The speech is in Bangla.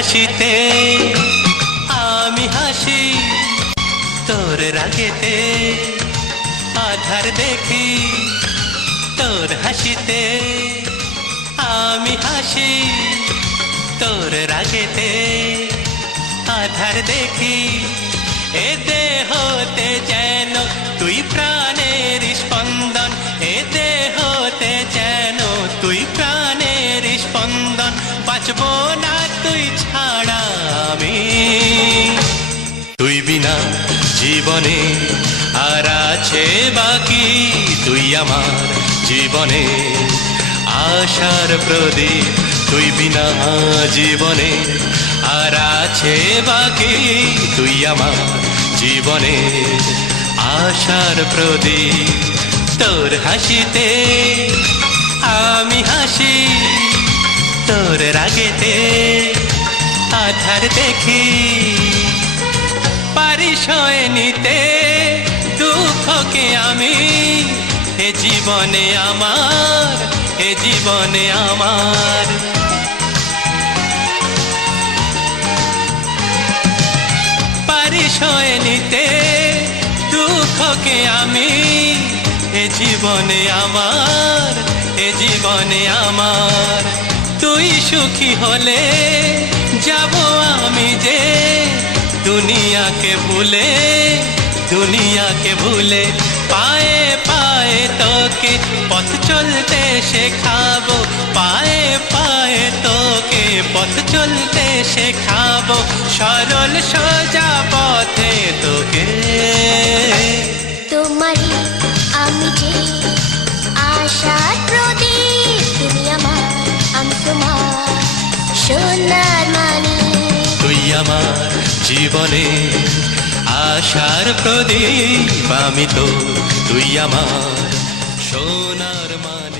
হাসিতে আমি হাসি, তোর রাগেতে আধার দেখি। তোর হাসিতে আমি হাসি, তোর রাগেতে আধার দেখি। এ দেহতে যেন তুই প্রাণের স্পন্দন, এ দেহতে যেন তুই প্রাণের স্পন্দন। বাঁচব না তুই ছাড়া আমি, তুই বিনা জীবনে আর আছে বাকি। তুই আমার জীবনে আশার প্রদীপ, তুই বিনা জীবনে আর আছে বাকি। তুই আমার জীবনে আশার প্রদীপ। তোর হাসিতে আমি হাসি, তোর রাগেতে আধার দেখি। পারিস হয়ে নিতে দুঃখকে আমি, এ জীবনে আমার, এ জীবনে আমার। পারিস হয়ে নিতে দুঃখকে আমি, এ জীবনে আমার, এ জীবনে আমার। তুই সুখী হলে যাব আমি যে দুনিয়াকে ভুলে, দুনিয়াকে ভুলে। পায়ে পায়ে তোকে পথ চলতে শেখাবো, পায়ে পায়ে তোকে পথ চলতে শেখাবো। সরল সোজা পথে তোকে। তোমারই আমি যে আশার প্রদীপ, তুমি আমার আমি তোমার সোনার মানিক। তুই আমার জীবনে আশার প্রদীপ, আমি তো তুই আমার সোনার মানিক।